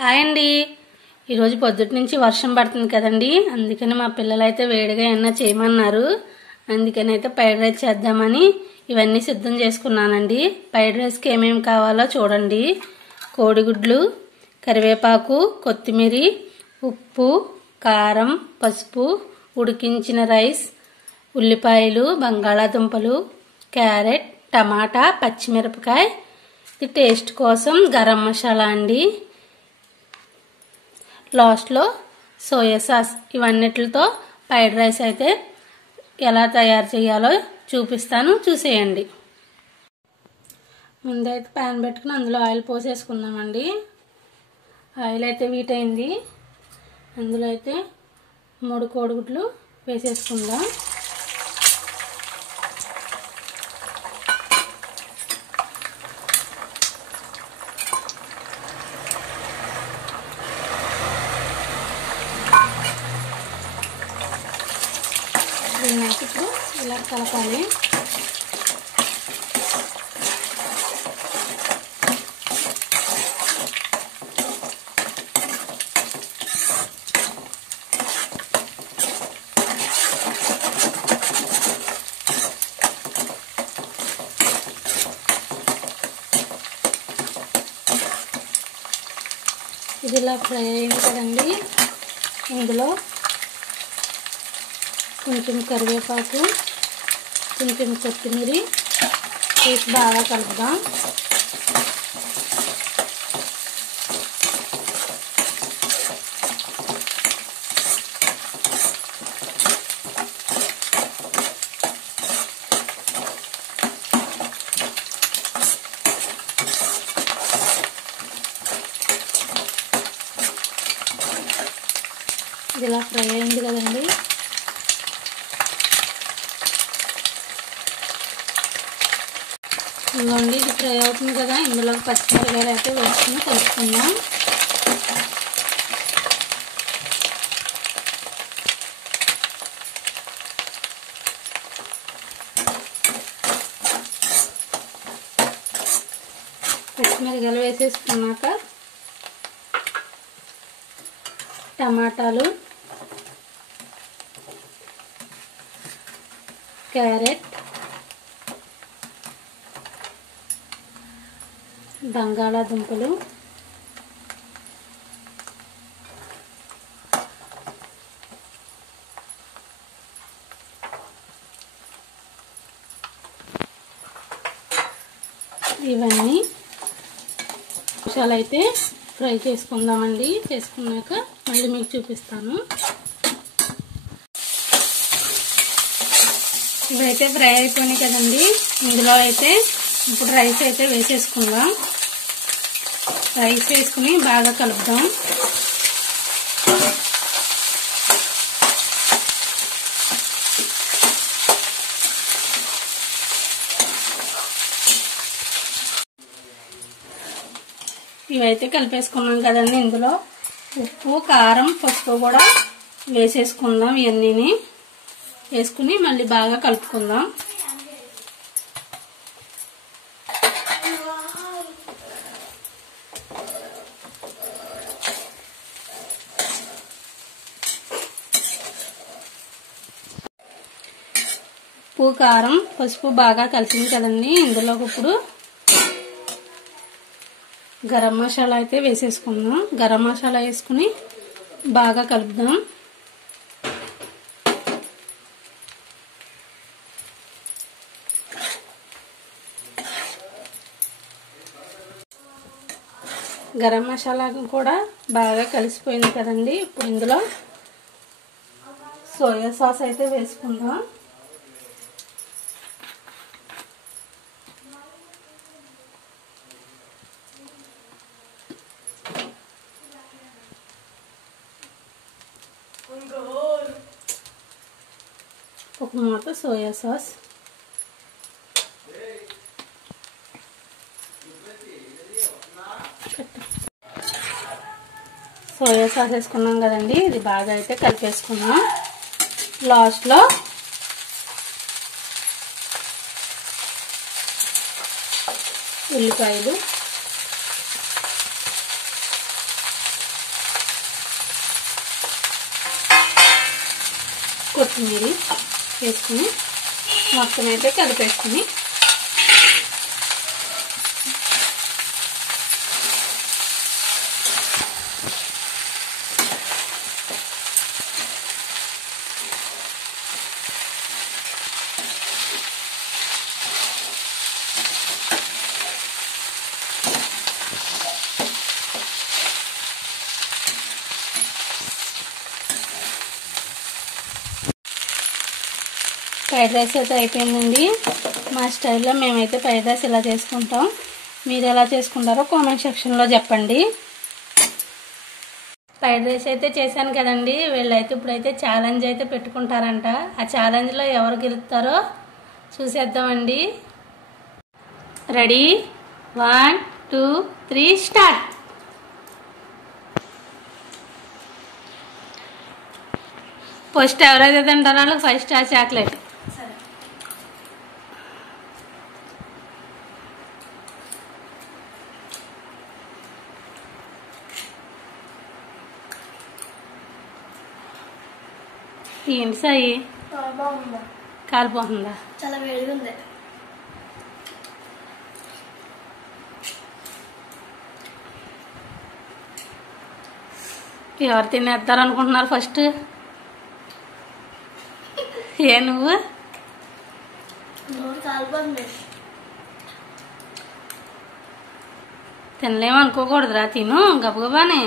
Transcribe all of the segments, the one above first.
Hi అండి. ఈరోజు పొద్దుటి నుంచి వర్షం పడుతుంది కదండి, అందుకని మా పిల్లలైతే వేడిగా ఏమన్నా చేయమన్నారు. అందుకని అయితే ఫ్రైడ్ రైస్ చేద్దామని ఇవన్నీ సిద్ధం చేసుకున్నానండి. ఫ్రైడ్ రైస్కి ఏమేమి కావాలో చూడండి. కోడిగుడ్లు, కరివేపాకు, కొత్తిమీర, ఉప్పు, కారం, పసుపు, ఉడికించిన రైస్, ఉల్లిపాయలు, బంగాళాదుంపలు, క్యారెట్, టమాటా, పచ్చిమిరపకాయ, ఇది టేస్ట్ కోసం గరం మసాలా అండి. లాస్ట్లో సోయా సాస్. ఇవన్నిటితో ఫ్రైడ్ రైస్ అయితే ఎలా తయారు చేయాలో చూపిస్తాను, చూసేయండి. ముందైతే ప్యాన్ పెట్టుకుని అందులో ఆయిల్ పోసేసుకుందామండి. ఆయిల్ అయితే హీట్ అయింది. అందులో అయితే 3 కోడిగుడ్లు వేసేసుకుందాం. దీన్నైతే ఇప్పుడు ఇలా కలపాలి. ఇది ఇలా ఫ్రై అయింది కదండి. ఇందులో కొంచెం కరివేపాకు, కొంచెం కొత్తిమీర వేసి బాగా కలుపుదాం. ఇది ఇలా ఫ్రై అయింది కదండి. ఇదిగోండి, ఇది ఫ్రై అవుతుంది కదా. ఇందులో పచ్చిమిరపకాయలు అయితే వేసుకుని కలుపుకుందాం. పచ్చిమిరపకాయలు వేసేసుకున్నాక టమాటాలు, క్యారెట్, బంగాళాదుంపలు, ఇవన్నీ మసాలా అయితే ఫ్రై చేసుకుందామండి. చేసుకున్నాక మళ్ళీ మీకు చూపిస్తాను. ఇవైతే ఫ్రై అయిపోయినాయి కదండి. ఇందులో అయితే ఇప్పుడు రైస్ అయితే వేసేసుకుందాం. రైస్ వేసుకుని బాగా కలుపుదాం. ఇవైతే కలిపేసుకున్నాం కదండి. ఇందులో ఉప్పు, కారం, పసుపు కూడా వేసేసుకుందాం. ఇవన్నీ వేసుకుని మళ్ళీ బాగా కలుపుకుందాం. ఉప్పు, కారం, పసుపు బాగా కలిసింది కదండి. ఇందులోకి ఇప్పుడు గరం మసాలా అయితే వేసేసుకుందాం. గరం మసాలా వేసుకుని బాగా కలుపుదాం. గరం మసాలా కూడా బాగా కలిసిపోయింది కదండి. ఇప్పుడు ఇందులో సోయా సాస్ అయితే వేసుకుందాం. ఒక మూత సోయా సాస్, వేసుకున్నాం కదండి. ఇది బాగా అయితే కలిపేసుకున్నాం. లాస్ట్లో ఉల్లిపాయలు, కొత్తిమీర వేసుకుని మొత్తం అయితే కలిపేసుకుని ఫ్రైడ్ రైస్ అయితే అయిపోయిందండి. మా స్టైల్లో మేమైతే ఫ్రైడ్ రైస్ ఇలా చేసుకుంటాం. మీరు ఎలా చేసుకుంటారో కామెంట్ సెక్షన్లో చెప్పండి. ఫ్రైడ్ రైస్ అయితే చేశాను కదండి. వీళ్ళైతే ఇప్పుడైతే ఛాలెంజ్ అయితే పెట్టుకుంటారంట. ఆ ఛాలెంజ్లో ఎవరు గెలుస్తారో చూసేద్దామండి. Ready 1 2 3 start. ఫస్ట్ ఎవరైతే తింటారో వాళ్ళకి 5 స్టార్ చాక్లెట్. ఏంటి సాయి కాలిపోతుందా? చాలా వేడిగా ఉంది. ఎవరు తినేస్తారు అనుకుంటున్నారు ఫస్ట్? ఏ నువ్వు? తినలేము అనుకోకూడదురా, తిను గబగబానే.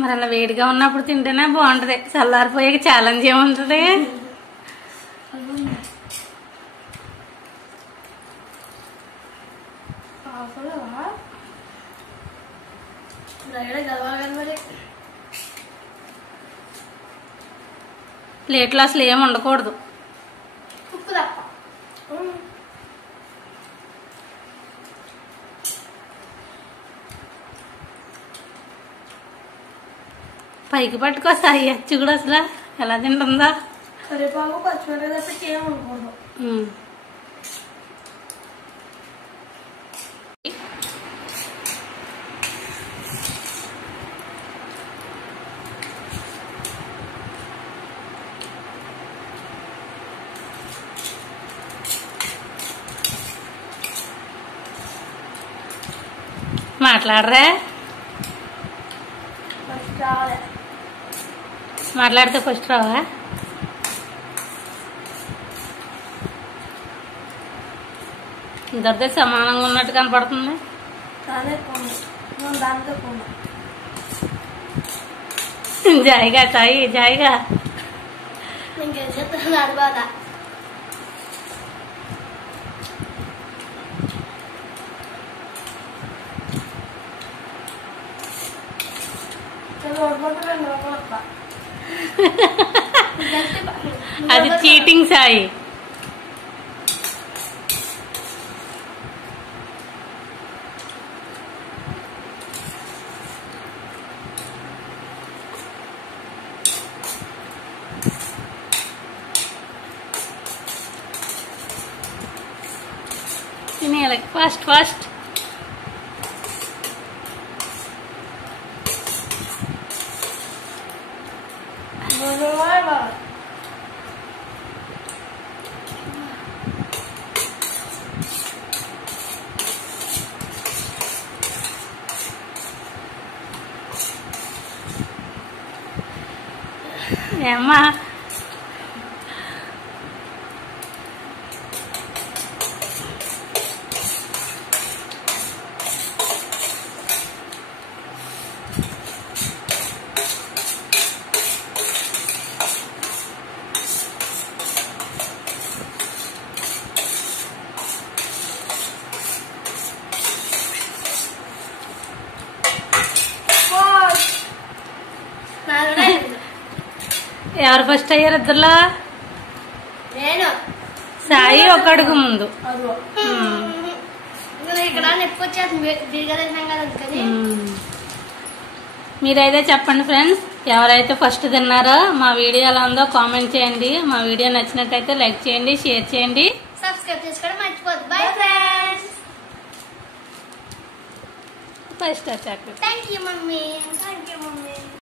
మరి అలా వేడిగా ఉన్నప్పుడు తింటేనే బాగుంటది. చల్లారిపోయాక ఛాలెంజ్ ఏముంటది? ప్లేట్లో అసలు ఏమి ఉండకూడదు. పైకి పట్టుకోసాయి అచ్చి కూడా అసలు ఎలా తింటుందా? కరివేపాకు పచ్చిమిరపకాయ తప్పించి ఏం ఉండకూడదు. మాట్లాడరా? మాట్లాడితే ఫస్ట్ రావా? ఇద్దరితో సమానంగా ఉన్నట్టు కనపడుతుంది. జాయిగా సాయి జాయిగా. అది చీటింగ్ సాయి. తినేయాలి ఫాస్ట్ ఫాస్ట్. ఏమ్మా ఎవరు ఫస్ట్ అయ్యారు ఇద్దరులో? సాయి ఒక అడుగు ముందు. అదో ఇక్కడ నొప్పి వచ్చేస్తుంది బిరిగా తింటాం కదా అందుకని. మీరైతే చెప్పండి ఫ్రెండ్స్, ఎవరైతే ఫస్ట్ తిన్నారో మా వీడియో ఎలా ఉందో కామెంట్ చేయండి. మా వీడియో నచ్చినట్టయితే లైక్ చేయండి, షేర్ చేయండి, సబ్స్క్రైబ్ చేసుకోవడం మర్చిపోద్దు. Bye friends. 5 star chocolate. Thank you mummy. Thank you mummy.